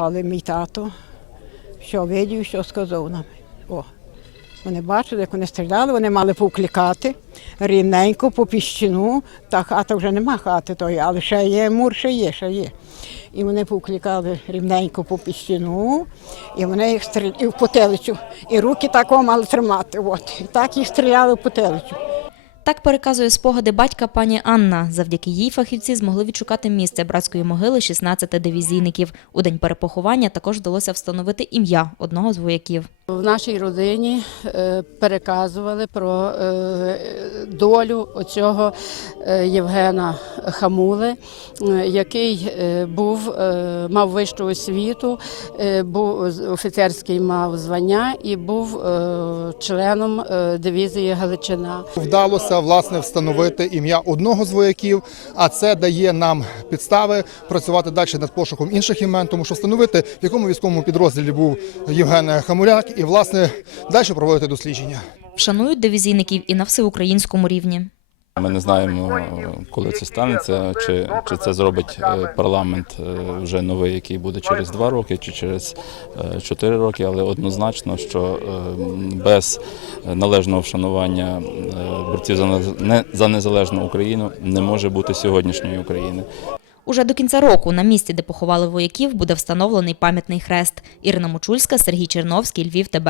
Але мій тато що видів, що сказав нам. О, вони бачили, як вони стріляли, вони мали повкликати рівненько по піщину. Та хата вже нема хати тої, але ще є, мур ще є, ще є. І вони повкликали рівненько по піщину, і вони їх стріляли в потилицю. І руки такого мали тримати. От. І так їх стріляли в потилицю. Так переказує спогади батька пані Анна. Завдяки їй фахівці змогли відшукати місце братської могили 16 дивізійників. У день перепоховання також вдалося встановити ім'я одного з вояків. В нашій родині е, переказували про е, долю оцього е, Євгена Хамули, який був, мав вищу освіту, був офіцерський мав звання і був членом дивізії Галичина. Вдалося власне встановити ім'я одного з вояків, а це дає нам підстави працювати далі над пошуком інших імен, тому що встановити, в якому військовому підрозділі був Євген Хамуляк, і власне далі проводити дослідження. Вшанують дивізійників і на всеукраїнському рівні. Ми не знаємо, коли це станеться, чи, чи це зробить е, парламент е, вже новий, який буде через два роки, чи через е, чотири роки, але однозначно, що без належного вшанування борців за не- за незалежну Україну не може бути сьогоднішньої України. Уже до кінця року на місці, де поховали вояків, буде встановлений пам'ятний хрест. Ірина Мочульська, Сергій Черновський, Львів. ТБ.